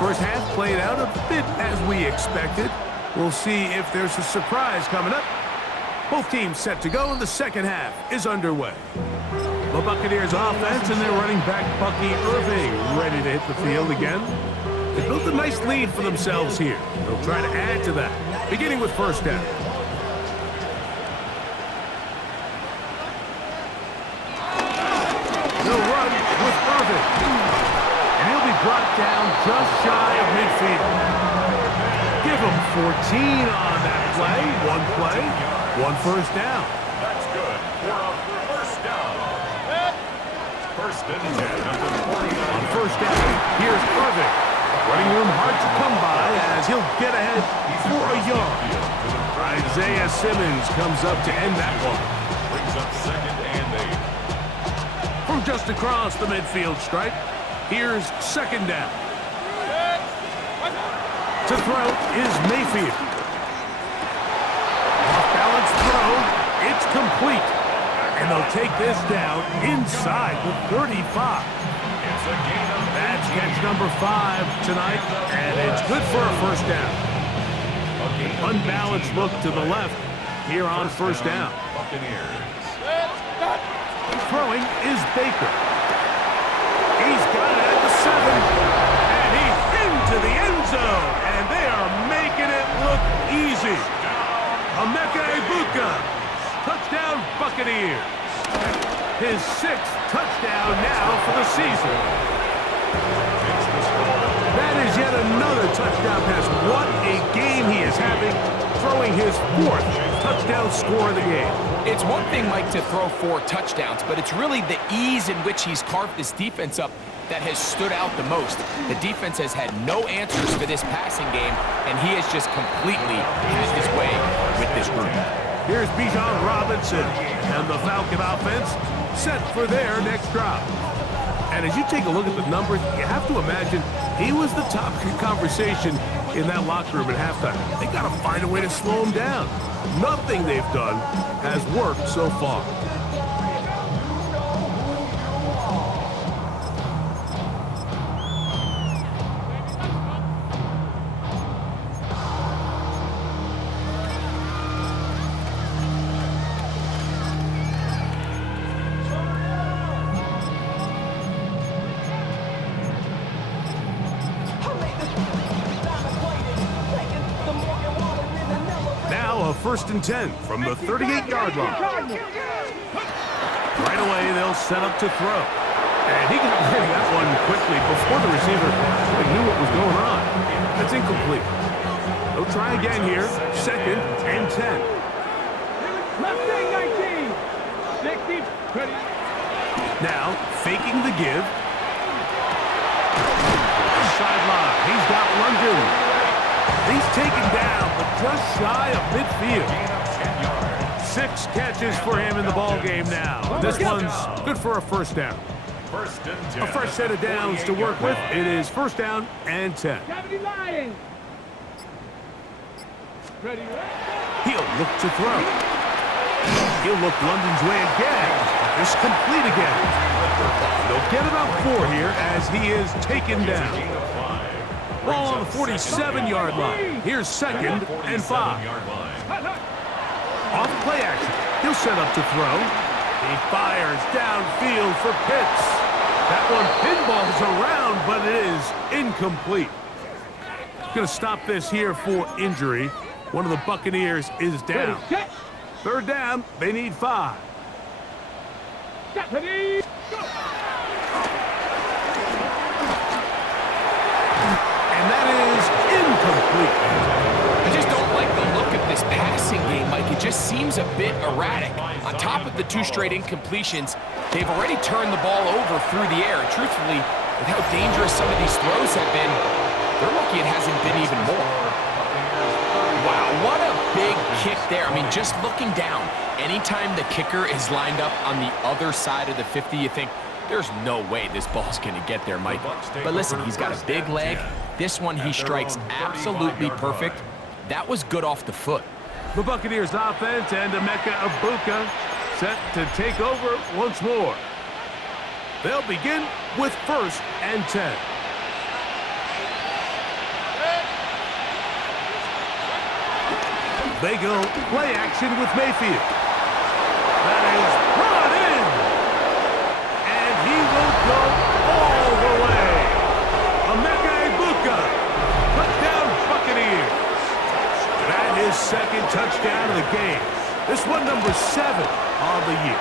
First half played out a bit as we expected. We'll see if there's a surprise coming up. Both teams set to go, and the second half is underway. The Buccaneers offense and their running back Bucky Irving ready to hit the field again. They built a nice lead for themselves here. They'll try to add to that, beginning with first down. They'll run with Irving. And he'll be brought down just shy of midfield. Give him 14 on that play. One first down. That's good for a first down. First and 10. On first down, here's Irving. Running room hard to come by as he'll get ahead for a yard. Isaiah Simmons comes up to end that one. Brings up second and 8. From just across the midfield stripe, here's second down. To throw is Mayfield. Off-balance throw, it's complete. And they'll take this down inside the 35. It's a gain of That's catch number 5 tonight, and it's good for a first down. Unbalanced look to the left here on first down. Buccaneers. Throwing is Baker. He's got it at the 7, and he's into the end zone, and they are making it look easy. Emeka Egbuka, touchdown Buccaneers. His 6th touchdown now for the season. That is yet another touchdown pass. What a game he is having, throwing his 4th touchdown score of the game. It's one thing, Mike, to throw 4 touchdowns, but it's really the ease in which he's carved this defense up that has stood out the most. The defense has had no answers for this passing game, and he has just completely had his way with this group. Here's Bijan Robinson, and the Falcon offense set for their next drive. And as you take a look at the numbers, you have to imagine he was the topic of conversation in that locker room at halftime. They got to find a way to slow him down. Nothing they've done has worked so far. First and 10 from the 38-yard line. Right away, they'll set up to throw. And he got rid of that one quickly before the receiver really knew what was going on. That's incomplete. They'll try again here. Second and 10. Now, faking the give. Sideline. He's got London. He's taken down, but just shy of midfield. 6 catches for him in the ball game now. This one's good for a first down. A fresh set of downs to work with. It is first down and 10. He'll look to throw. He'll look London's way again. It's complete again. They'll get about 4 here as he is taken down. Ball on the 47-yard line. Here's second and 5. Off play action. He'll set up to throw. He fires downfield for Pitts. That one pinballs around, but it is incomplete. Going to stop this here for injury. One of the Buccaneers is down. Third down. They need 5. I just don't like the look of this passing game, Mike. It just seems a bit erratic. On top of the 2 straight incompletions, they've already turned the ball over through the air. Truthfully, with how dangerous some of these throws have been, they're lucky it hasn't been even more. Wow, what a big kick there. I mean, just looking down, anytime the kicker is lined up on the other side of the 50, you think, there's no way this ball's going to get there, Mike. But listen, he's got a big leg. This one he strikes absolutely perfect. That was good off the foot. The Buccaneers offense and Emeka Egbuka set to take over once more. They'll begin with first and 10. They go play action with Mayfield. That is brought in. And he will go all the way. Touchdown Buccaneers. That is second touchdown of the game. This one number 7 on the year.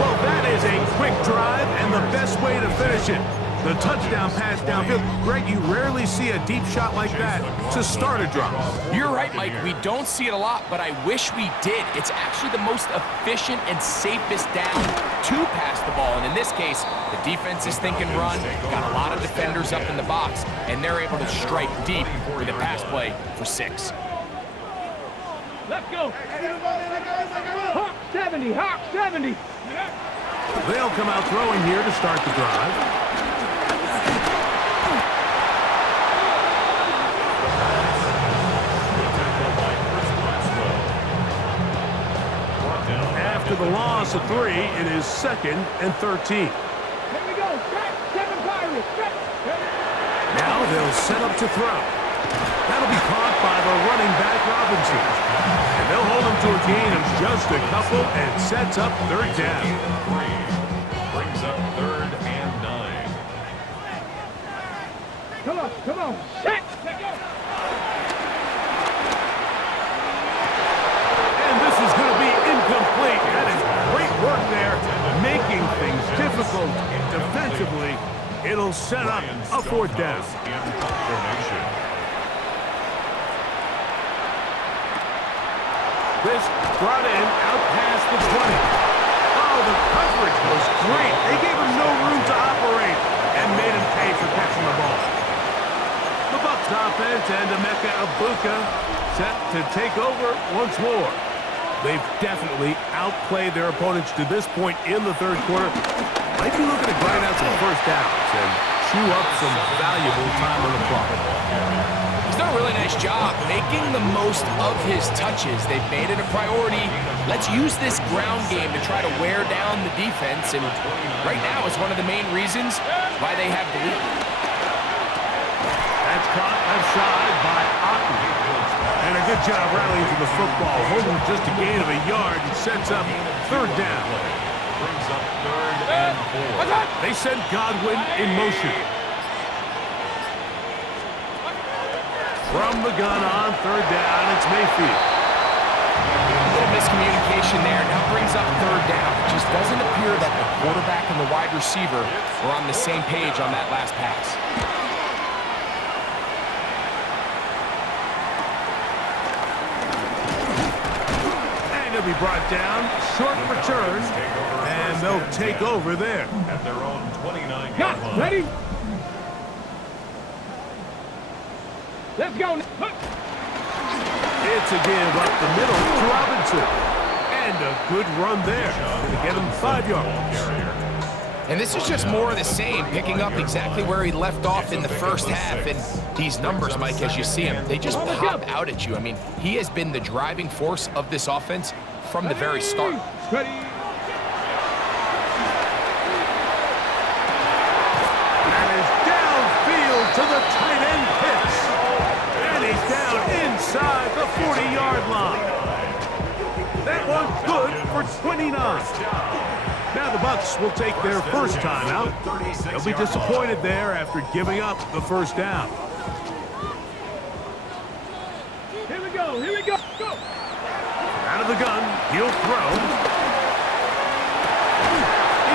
Well, that is a quick drive and the best way to finish it. The touchdown pass downfield. Greg, you rarely see a deep shot like that to start a drive. You're right, Mike. We don't see it a lot, but I wish we did. It's actually the most efficient and safest down to pass the ball. And in this case, the defense is thinking run, got a lot of defenders up in the box, and they're able to strike deep with a pass play for 6. Let's go. Hawk 70, Hawk 70. They'll come out throwing here to start the drive. After the loss of 3, it is 2nd and 13. Here we go. Set, 7 Pirates. Set. Now they'll set up to throw. That'll be caught by the running back Robinson. And they'll hold him to a gain of just a couple and sets up 3rd down. Brings up 3rd and 9. Come on, come on. Set. Let go. And this is going to be incomplete. That is great work there, making things difficult defensively. It'll set up a 4th down. This brought in out past the 20. Oh, the coverage was great. They gave him no room to operate and made him pay for catching the ball. The Bucs offense and Emeka Egbuka set to take over once more. They've definitely outplayed their opponents to this point in the 3rd quarter. Might be looking to grind out some first downs and chew up some valuable time on the clock. He's done a really nice job making the most of his touches. They've made it a priority. Let's use this ground game to try to wear down the defense, and right now it's one of the main reasons why they have the lead. That's caught left side by Otten. And a good job rallying to the football. Holding just a gain of a yard and sets up 3rd down. Brings up 3rd and 4. They send Godwin in motion. From the gun on 3rd down, it's Mayfield. A little miscommunication there. Now brings up 3rd down. It just doesn't appear that the quarterback and the wide receiver were on the same page on that last pass. He'll be brought down, short return, and they'll take over there. At their own 29-yard Got line. ready. Let's go. It's a give up the middle to Robinson. And a good run there. Going to get him 5 yards. And this is just more of the same, picking up exactly where he left off in the first half. And these numbers, Mike, as you see him, they just pop out at you. I mean, he has been the driving force of this offense from the very start. Ready. And is downfield to the tight end Pitts. And he's down inside the 40-yard line. That one's good for 29. Now the Bucs will take their first time out. They'll be disappointed there after giving up the first down. Here we go. Here we go. Go. Out of the gun, he'll throw.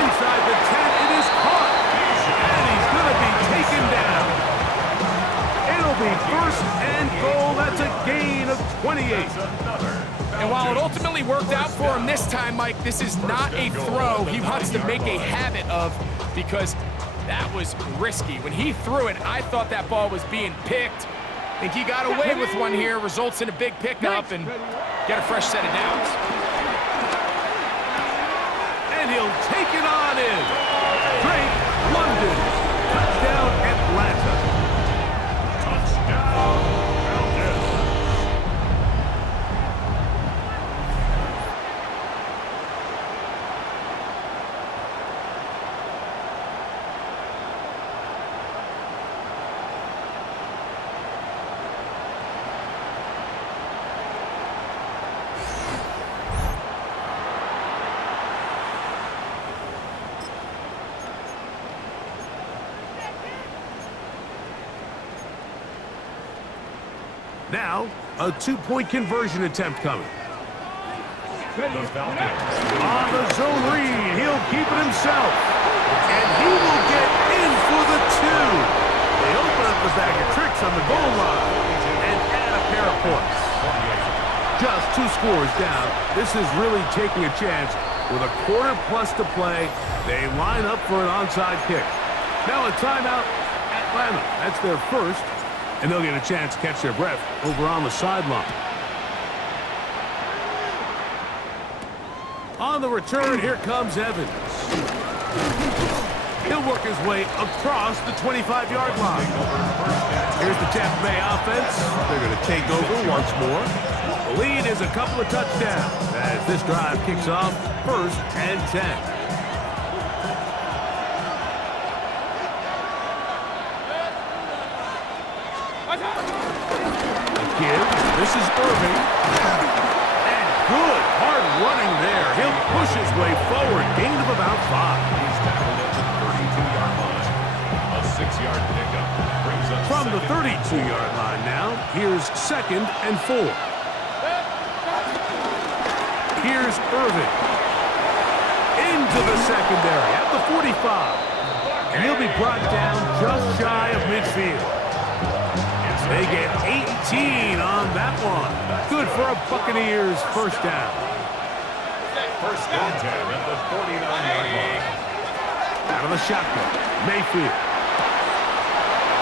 Inside the 10, it is caught. And he's going to be taken down. It'll be 1st and goal. That's a gain of 28. And while it ultimately worked out for him this time, Mike, this is not a throw he wants to make a habit of, because that was risky. When he threw it, I thought that ball was being picked. I think he got away with one here, results in a big pickup, and get a fresh set of downs. And he'll take it on in. Drake London. Touchdown Atlanta. Touchdown. Now, a two-point conversion attempt coming. The Falcons. On the zone read, he'll keep it himself. And he will get in for the two. They open up the bag of tricks on the goal line and add a pair of points. Just 2 scores down. This is really taking a chance. With a quarter plus to play, they line up for an onside kick. Now a timeout, Atlanta. That's their first, and they'll get a chance to catch their breath over on the sideline. On the return, here comes Evans. He'll work his way across the 25-yard line. Here's the Tampa Bay offense. They're going to take over once more. The lead is a couple of touchdowns as this drive kicks off 1st and 10. Again, this is Irving. And good hard running there. He'll push his way forward. Gain of about 5. He's tackled at the 32-yard line. A 6-yard pickup brings up From the 32-yard line now, here's 2nd and 4. Here's Irving. Into the secondary at the 45. And he'll be brought down just shy of midfield. They get 18 on that one. Good for a Buccaneers first down. First and 10 at the 49-yard line. Out of the shotgun, Mayfield.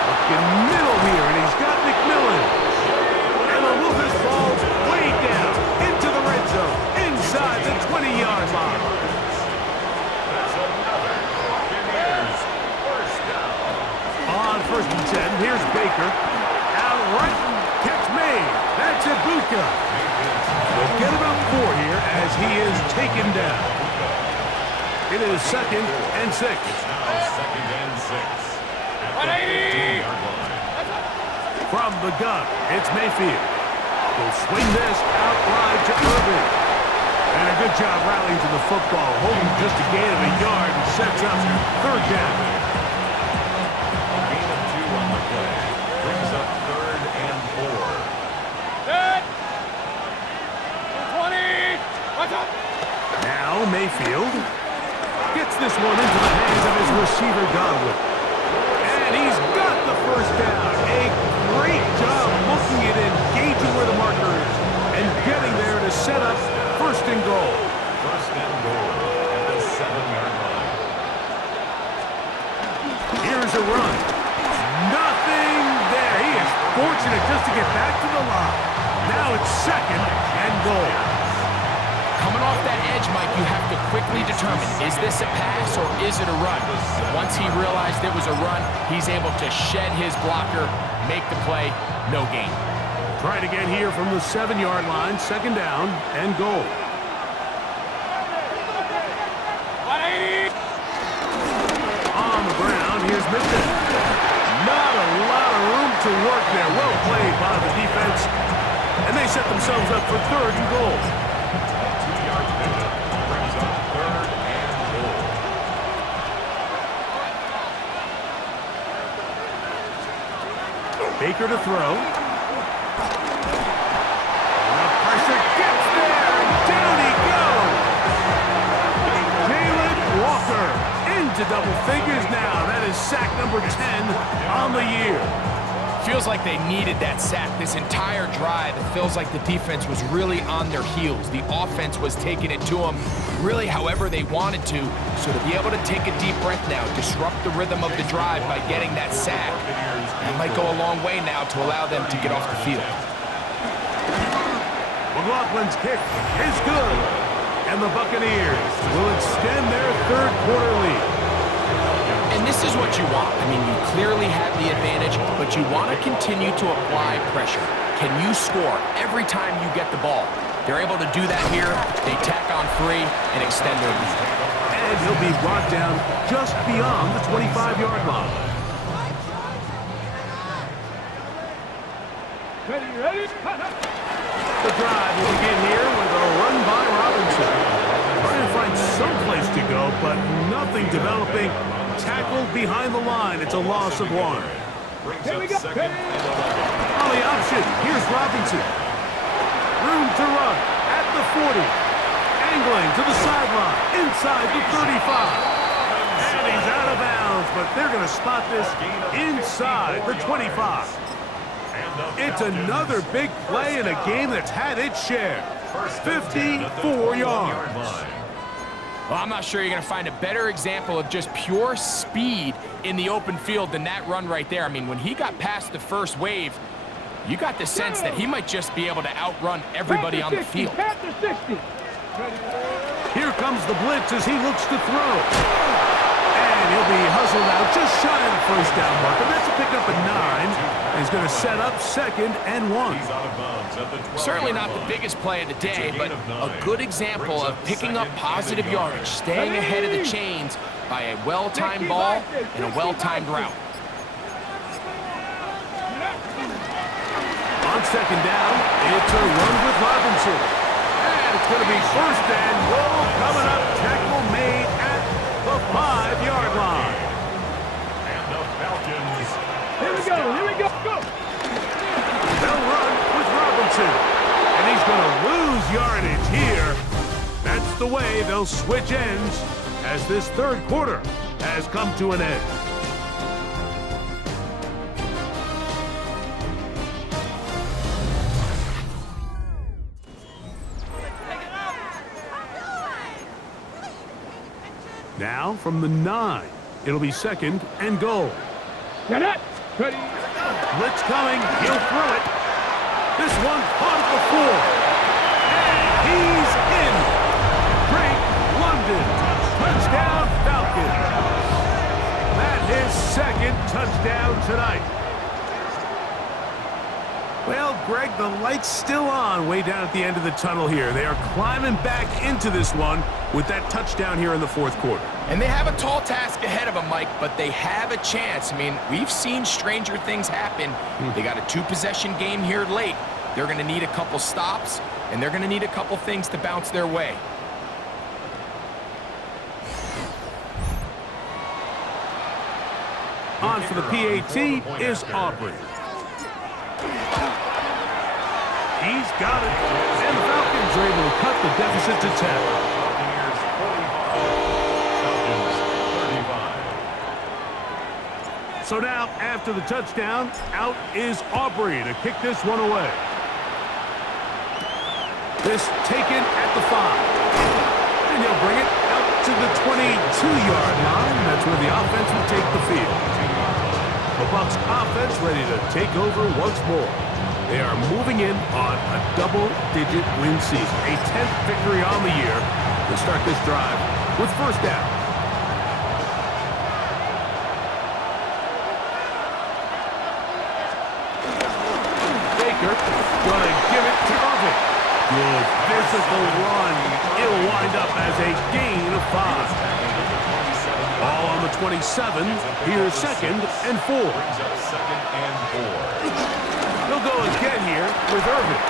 Looking middle here, and he's got McMillan. And they'll move this ball way down into the red zone, inside the 20-yard line. That's another Buccaneers first down. On 1st and 10, here's Baker. Out right, catch made. That's Ibuka. They'll get about 4 here as he is taken down. It is 2nd and 6. Now 2nd and 6 at the 15-yard line. From the gun, it's Mayfield. He'll swing this out wide to Irving. And a good job rallying to the football, holding just a gain of a yard and sets up 3rd down. A gain of 2 on the play brings up 3rd and 4. Set. 20. Watch out. Now Mayfield gets this one into the hands of his receiver Godwin. And he's got the first down. A great job looking at it, gauging where the marker is, and getting there to set up 1st and goal. 1st and goal at the 7-yard line. Here's a run. Nothing there. He is fortunate just to get back to the line. Now it's 2nd and goal. Coming off that edge, Mike, you have to quickly determine, is this a pass or is it a run? And once he realized it was a run, he's able to shed his blocker, make the play, no gain. Try it again here from the 7-yard line, 2nd down and goal. 180. On the ground, here's Mitchell. Not a lot of room to work there. Well played by the defense. And they set themselves up for 3rd and goal. 2-yard pickup brings up 3rd and goal. Baker to throw. And the pressure gets there, and down he goes. Jalen Walker into double figures now. That is sack number 10 on the year. Feels like they needed that sack this entire drive. It feels like the defense was really on their heels. The offense was taking it to them really however they wanted to. So to be able to take a deep breath now, disrupt the rhythm of the drive by getting that sack, that might go a long way now to allow them to get off the field. McLaughlin's kick is good. And the Buccaneers will extend their 3rd quarter lead. And this is what you want. I mean, you clearly have the advantage, but you want to continue to apply pressure. Can you score every time you get the ball? They're able to do that here. They tack on 3 and extend their lead. And he'll be brought down just beyond the 25-yard line. Ready? The drive will begin here with a run by Robinson. Trying to find some place to go, but nothing developing. Tackled behind the line. It's a loss of 1. Brings Here we up go. second and 11. On the option, here's Robinson. Room to run at the 40. Angling to the sideline, inside the 35. And he's out of bounds, but they're going to spot this inside the 25. It's another big play in a game that's had its share. 54 yards. Well, I'm not sure you're going to find a better example of just pure speed in the open field than that run right there. I mean, when he got past the first wave, you got the sense that he might just be able to outrun everybody on the field. Past the 60. Here comes the blitz as he looks to throw. And he'll be hustled out just shy of the first down marker. That's a pickup of 9. He's going to set up 2nd and 1. He's out of bounds at the 12. Certainly not the biggest play of the day, but a good example of picking up positive yardage, staying ahead of the chains by a well-timed ball and a well-timed route. On 2nd down, it's a run with Robinson. And it's going to be 1st and goal coming up. Tackle made at the 5-yard line. And the Falcons. Here we go. Here we go. Go. They'll run with Robinson. And he's going to lose yardage here. That's the way they'll switch ends as this 3rd quarter has come to an end. Now from the 9, it'll be 2nd and goal. Get it. Ready. Blitz coming, he'll throw it. This one caught at the 4. And he's in. Drake London, touchdown Falcons. That is 2nd touchdown tonight. Well, Greg, the light's still on way down at the end of the tunnel here. They are climbing back into this one with that touchdown here in the 4th quarter. And they have a tall task ahead of them, Mike, but they have a chance. I mean, we've seen stranger things happen. They got a 2-possession game here late. They're going to need a couple stops, and they're going to need a couple things to bounce their way. On for the PAT is Aubrey. He's got it, and the Falcons are able to cut the deficit to 10. Buccaneers 45. Falcons 35. So now, after the touchdown, out is Aubrey to kick this one away. This taken at the 5. And he'll bring it out to the 22-yard line. That's where the offense will take the field. The Bucs offense ready to take over once more. They are moving in on a double-digit win season. A 10th victory on the year to start this drive with 1st down. Baker gonna give it to Irvin. Good physical run. It'll wind up as a gain of 5. All on the 27. Here's 2nd and 4. Brings up 2nd and 4. He'll go again here with Irvin.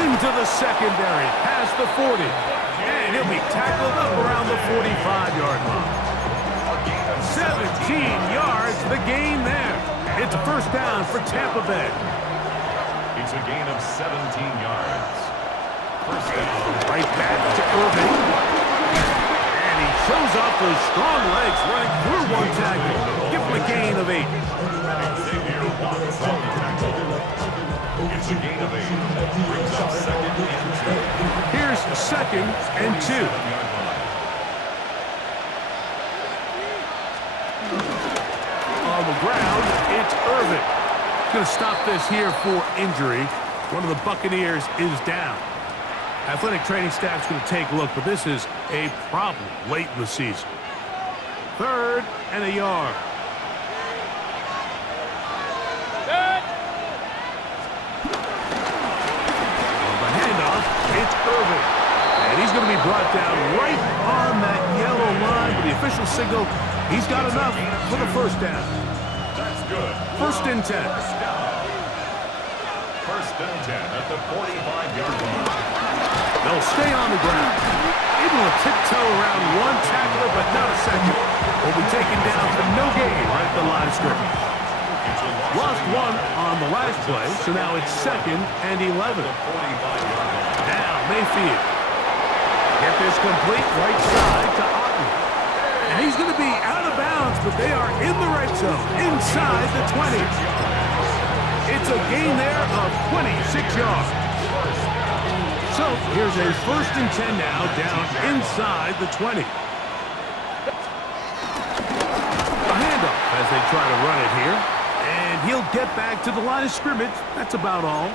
Into the secondary, past the 40. And he'll be tackled up around the 45-yard line. 17 yards, the gain there. It's a 1st down for Tampa Bay. It's a gain of 17 yards. 1st down. Right back to Irvin. And he shows off those strong legs running through one tackle. Give him a gain of 8. Xavier Watts on the tackle. It's a gain of 8. Brings up 2nd and 2. Here's 2nd and 2. 7-yard line. On the ground, it's Irvin. Going to stop this here for injury. One of the Buccaneers is down. Athletic training staff's going to take a look, but this is a problem late in the season. 3rd and a yard. It's Irvin. And he's going to be brought down right on that yellow line. With the official signal, he's got enough for the 1st down. That's good. 1st and 10. 1st and 10 at the 45-yard line. They'll stay on the ground. Able to tiptoe around one tackler, but not a second. Will be taken down for no gain right at the line of scrimmage. Lost one on the last play, so now it's 2nd and 11. Now Mayfield. Get this complete right side to Otten. And he's going to be out of bounds, but they are in the red zone, inside the 20. It's a gain there of 26 yards. So here's a 1st and 10 now, down inside the 20. A handoff as they try to run it here. And he'll get back to the line of scrimmage. That's about all.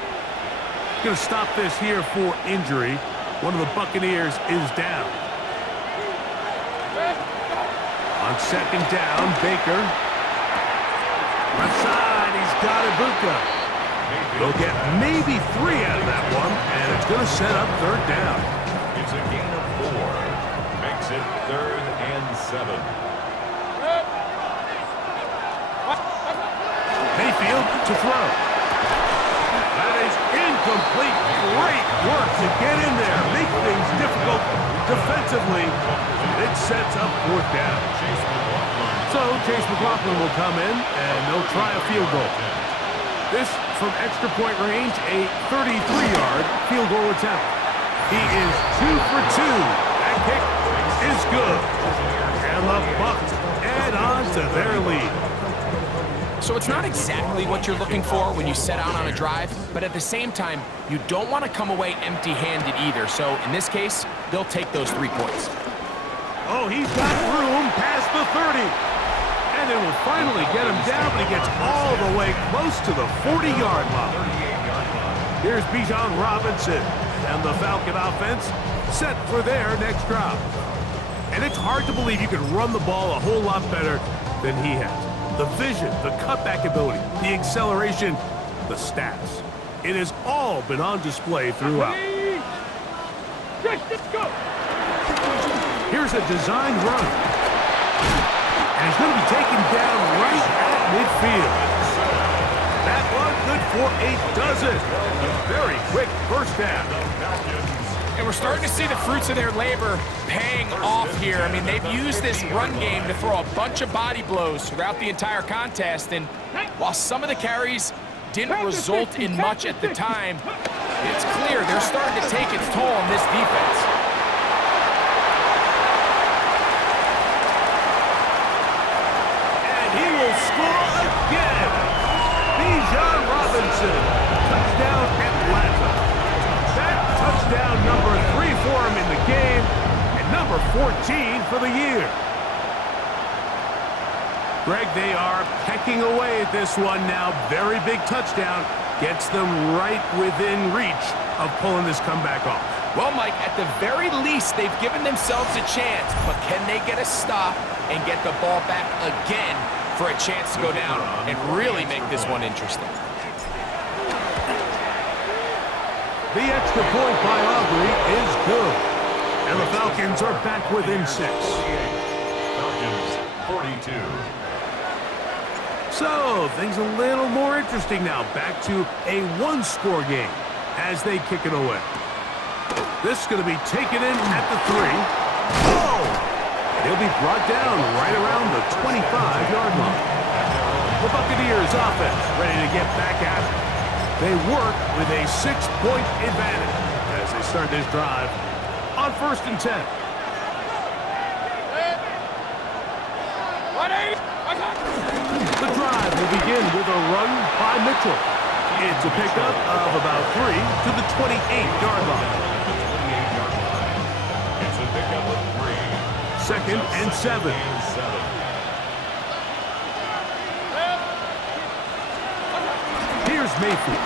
Going to stop this here for injury. One of the Buccaneers is down. On 2nd down, Baker. Left side, he's got Ibuka. They'll get maybe 3 out of that one, and it's going to set up 3rd down. It's a gain of 4. Makes it 3rd and 7. Mayfield to throw. That is incomplete. Great work to get in there, make things difficult defensively. It sets up 4th down. So Chase McLaughlin will come in, and they'll try a field goal. This from extra point range, a 33-yard field goal attempt. He is 2 for 2. That kick is good. And the Bucs add on to their lead. So it's not exactly what you're looking for when you set out on a drive, but at the same time, you don't want to come away empty-handed either. So in this case, they'll take those 3 points. Oh, he's got room past the 30. And it will finally get him down, but he gets all the way close to the 40-yard line. Here's Bijan Robinson, and the Falcon offense set for their next drive. And it's hard to believe you can run the ball a whole lot better than he has. The vision, the cutback ability, the acceleration, the stats. It has all been on display throughout. Here's a design run. And he's going to be taken down right at midfield. That one good for 8 does it. A very quick 1st down. And we're starting to see the fruits of their labor paying off here. I mean, they've used this run game to throw a bunch of body blows throughout the entire contest. And while some of the carries didn't result in much at the time, it's clear they're starting to take its toll on this defense. And he will score again. Bijan Robinson. Touchdown Atlanta. Touchdown number 3 for him in the game, and number 14 for the year. Greg, they are pecking away at this one now. Very big touchdown. Gets them right within reach of pulling this comeback off. Well, Mike, at the very least, they've given themselves a chance, but can they get a stop and get the ball back again for a chance to go down and really make this one interesting? The extra point by Aubrey is good. And the Falcons are back within 6. Falcons 42. So, things a little more interesting now. Back to a 1-score game as they kick it away. This is going to be taken in at the 3. Oh! And he'll be brought down right around the 25-yard line. The Buccaneers offense ready to get back at it. They work with a 6-point advantage as they start this drive on 1st and 10. The drive will begin with a run by Mitchell. It's a pickup of about 3 to the 28-yard line. It's a pickup of 3. 2nd and 7. Here's Mayfield.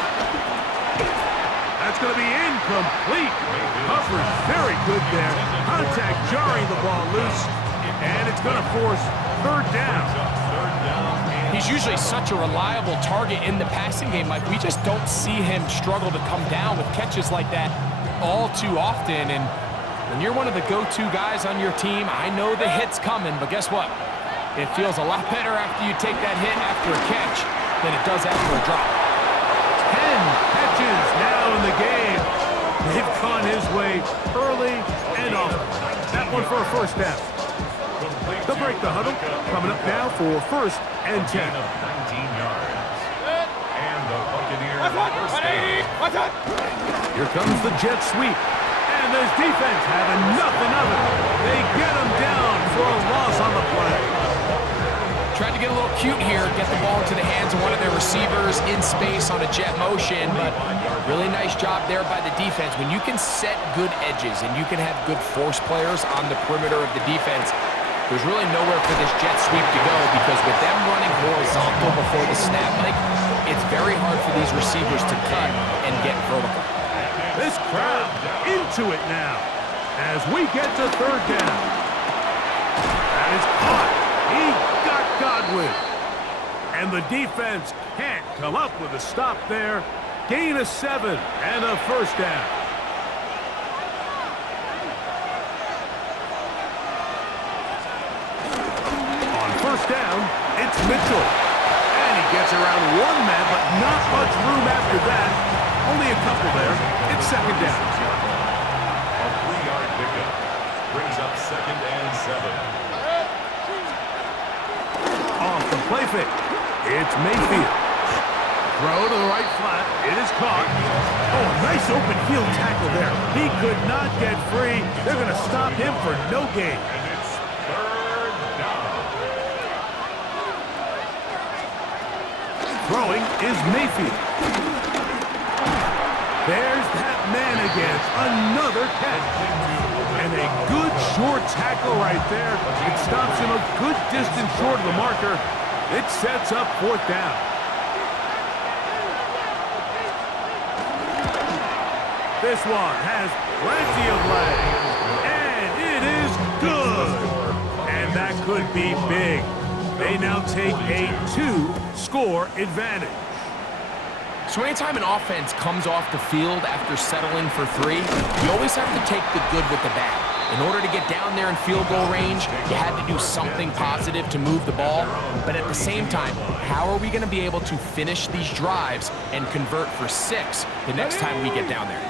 That's going to be incomplete. Coverage very good there. Contact jarring the ball loose. And it's going to force 3rd down. He's usually such a reliable target in the passing game, Mike. We just don't see him struggle to come down with catches like that all too often. And when you're one of the go-to guys on your team, I know the hit's coming, but guess what? It feels a lot better after you take that hit after a catch than it does after a drop. 10 catches now in the game. They've gone his way early and often. That one for a 1st down. They'll break the huddle. Coming up now for 1st and 10. 19 yards. Buccaneers first down. Here comes the jet sweep. And this defense having nothing of it. They get him down for a loss on the play. Tried to get a little cute here, get the ball into the hands of one of their receivers in space on a jet motion, but really nice job there by the defense. When you can set good edges and you can have good force players on the perimeter of the defense, there's really nowhere for this jet sweep to go, because with them running horizontal before the snap, Mike, it's very hard for these receivers to cut and get vertical. This crowd into it now as we get to third down. That is caught. He got Godwin. And the defense can't come up with a stop there. Gain of 7 and a first down. On first down, it's Mitchell. And he gets around one man, but not much room after that. Only a couple there. It's second down. A 3-yard pickup brings up 2nd and 7. Off the play fake. It's Mayfield. Throw to the right flat. It is caught. Oh, a nice open field tackle there. He could not get free. They're going to stop him for no gain. And it's 3rd down. Throwing is Mayfield. There's that man again. Another catch. And a good short tackle right there. It stops him a good distance short of the marker. It sets up 4th down. This one has plenty of leg. And it is good. And that could be big. They now take a 2-score advantage. So anytime an offense comes off the field after settling for 3, you always have to take the good with the bad. In order to get down there in field goal range, you had to do something positive to move the ball. But at the same time, how are we going to be able to finish these drives and convert for 6 the next time we get down there?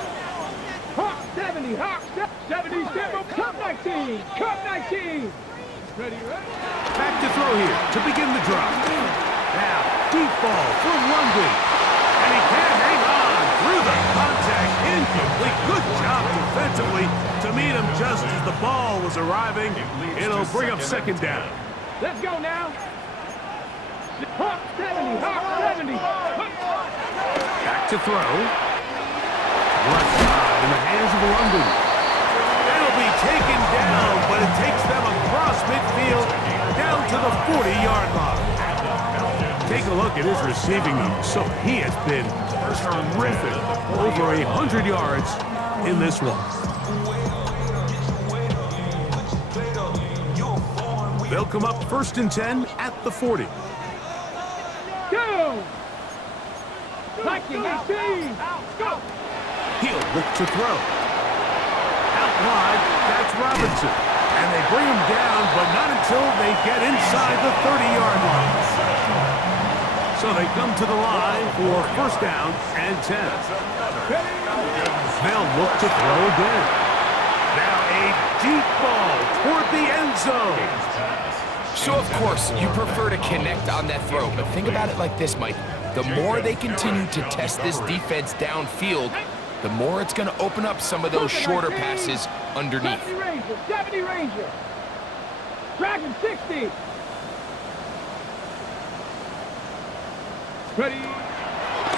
Hawk 70, Hawk 70, Cup 19, Cup 19. Ready, ready? Back to throw here to begin the drive. Now, deep ball for London. And he can't hang on through the contact. Incomplete. Good job defensively to meet him just as the ball was arriving. It'll bring up 2nd down. Let's go now. Hawk 70, Hawk 70. Back to throw. Left side in the hands of London. It'll be taken down, but it takes them across midfield down to the 40-yard line. Take a look at his receiving. So he has been terrific. Over 100 yards in this one. They'll come up 1st and 10 at the 40. Go! Viking 18. Go! He'll look to throw. Out wide, that's Robinson. And they bring him down, but not until they get inside the 30-yard line. So they come to the line for 1st down and 10. They'll look to throw again. Now a deep ball toward the end zone. So, of course, you prefer to connect on that throw, but think about it like this, Mike. The more they continue to test this defense downfield, the more it's going to open up some of those shorter passes underneath. 70 Ranger. Dragon 60. Ready.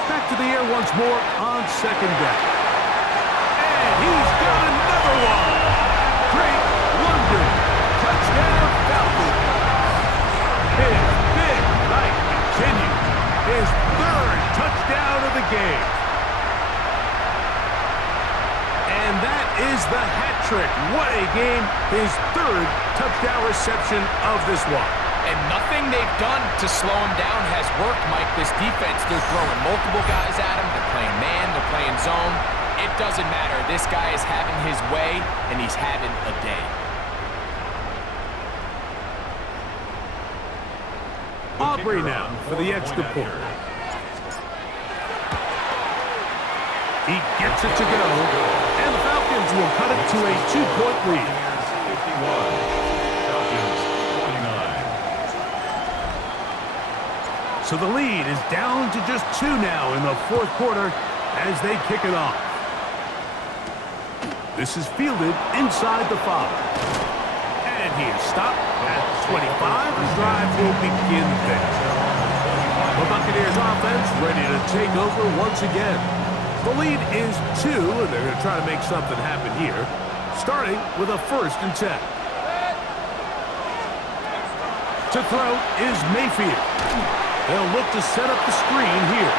Back to the air once more on 2nd down. And he's got another one. Drake London. Touchdown Falcons. His big night continues. His 3rd touchdown of the game. And that is the hat trick. What a game. His 3rd touchdown reception of this one. And nothing they've done to slow him down has worked, Mike. This defense, they're throwing multiple guys at him. They're playing man, they're playing zone. It doesn't matter. This guy is having his way, and he's having a day. Aubrey now for the extra point. He gets it to go, and the Falcons will cut it to a 2-point lead. 51, Falcons 29. So the lead is down to just 2 now in the fourth quarter as they kick it off. This is fielded inside the 5. And he is stopped at 25. The drive will begin there. The Buccaneers offense ready to take over once again. The lead is 2, and they're going to try to make something happen here, starting with a 1st and 10. To throw is Mayfield. They'll look to set up the screen here.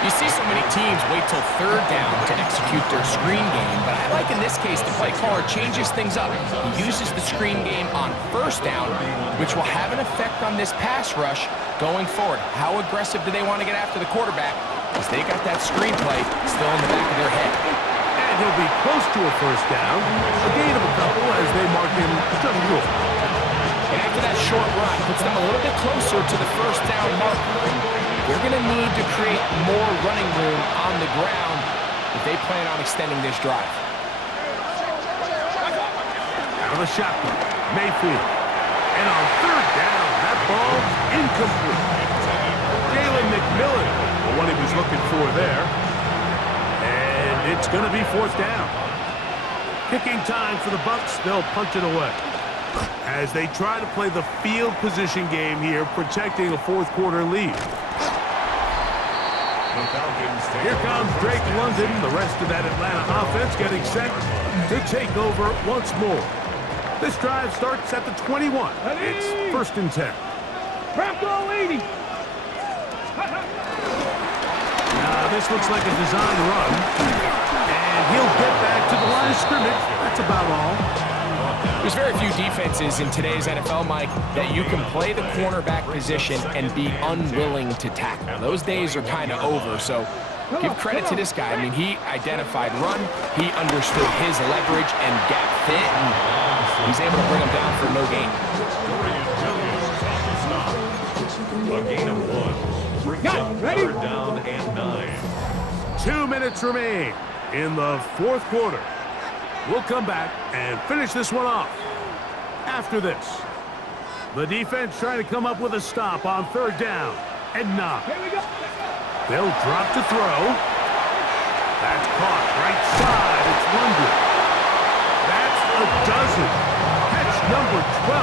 You see so many teams wait till 3rd down to execute their screen game, but I like in this case the play caller changes things up. He uses the screen game on 1st down, which will have an effect on this pass rush going forward. How aggressive do they want to get after the quarterback? Because they got that screen play still in the back of their head. And he'll be close to a 1st down, a gain of a couple as they mark him just short. And after that short run, puts them a little bit closer to the 1st down mark. They're going to need to create more running room on the ground if they plan on extending this drive. Out of the shotgun, Mayfield. And on 3rd down, that ball incomplete. Jalen McMillan, what he was looking for there. And it's going to be 4th down. Kicking time for the Bucs. They'll punch it away as they try to play the field position game here, protecting a 4th quarter lead. Here comes Drake London, the rest of that Atlanta offense getting set to take over once more. This drive starts at the 21. It's 1st and 10. Bronco 80. Now this looks like a design run, and he'll get back to the line of scrimmage. That's about all. There's very few defenses in today's NFL, Mike, that you can play the cornerback position and be unwilling to tackle. Those days are kind of over, so give credit to this guy. I mean, he identified run, he understood his leverage and gap fit, and he's able to bring him down for no gain. A gain of 1. Brings up 3rd down and 9. 2 minutes remain in the 4th quarter. We'll come back and finish this one off after this. The defense trying to come up with a stop on 3rd down and 9. Here we go. They'll drop to throw. That's caught right side. It's London. That's a dozen. Catch number 12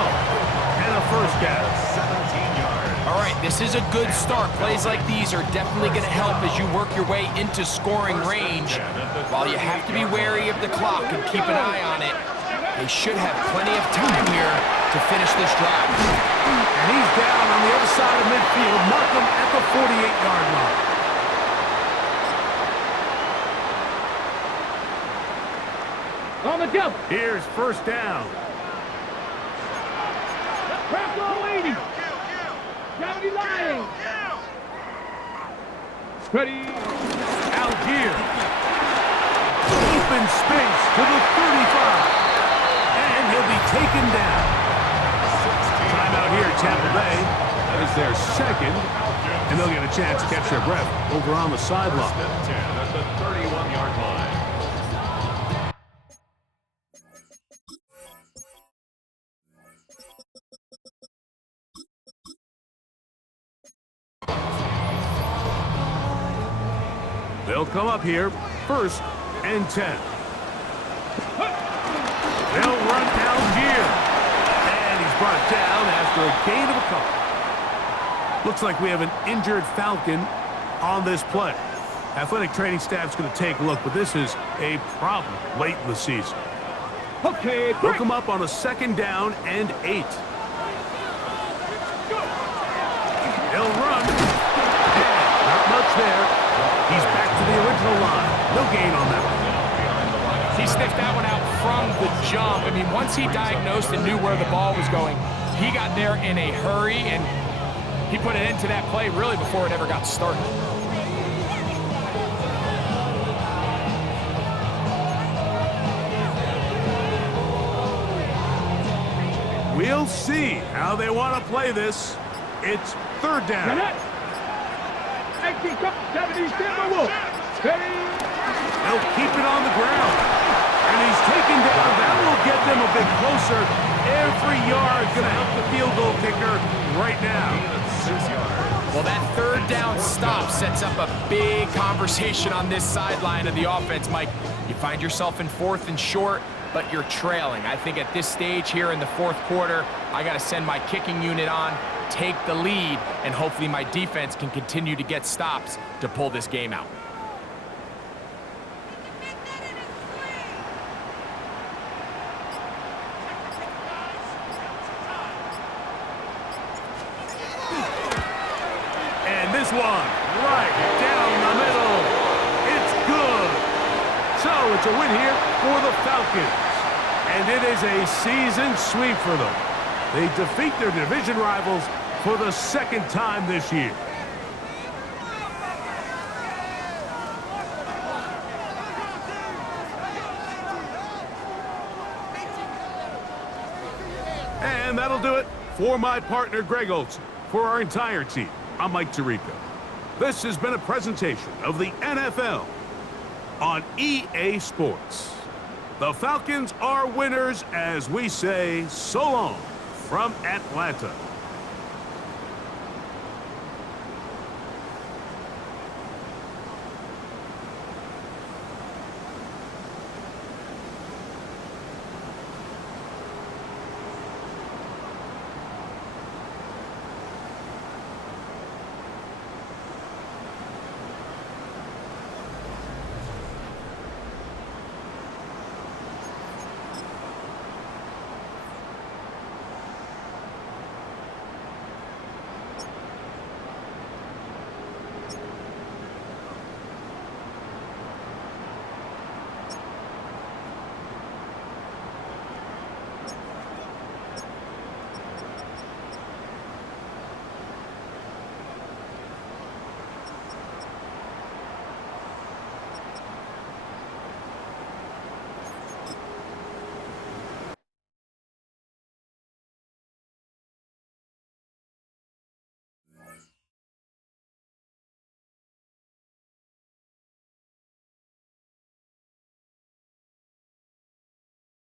and a 1st down. 17 yards. All right, this is a good start. Plays like these are definitely going to help as you work your way into scoring range. While you have to be wary of the clock and keep an eye on it, they should have plenty of time here to finish this drive. And he's down on the other side of midfield. Mark him at the 48-yard line. On the jump. Here's 1st down. Bronco 80. 70 line. Ready. Algier. Open space to the 35. And he'll be taken down. Timeout here at Tampa Bay. That is their 2nd. And they'll get a chance to catch their breath over on the sideline. 10 at the 31-yard line. They'll come up here, 1st and 10. They'll run Algier. And he's brought down after a gain of a couple. Looks like we have an injured Falcon on this play. Athletic training staff's going to take a look, but this is a problem late in the season. Okay, They'll come up on a 2nd down and 8. They'll run. And not much there. He's back to the original line. No gain on that one. He sniffed that one out from the jump. I mean, once he diagnosed and knew where the ball was going, he got there in a hurry, and he put an end to that play really before it ever got started. We'll see how they want to play this. It's 3rd down. 70 Timberwolves. They'll keep it on the ground. And he's taken down. That will get them a bit closer. Every yard going to help the field goal kicker right now. 6 yards. Well, that third down stop sets up a big conversation on this sideline of the offense, Mike. You find yourself in 4th and short, but you're trailing. I think at this stage here in the 4th quarter, I got to send my kicking unit on, take the lead, and hopefully my defense can continue to get stops to pull this game out. And this one, right down the middle. It's good. So it's a win here for the Falcons. And it is a season sweep for them. They defeat their division rivals for the 2nd time this year. And that'll do it for my partner, Greg Olson. For our entire team, I'm Mike Tirico. This has been a presentation of the NFL on EA Sports. The Falcons are winners as we say so long from Atlanta.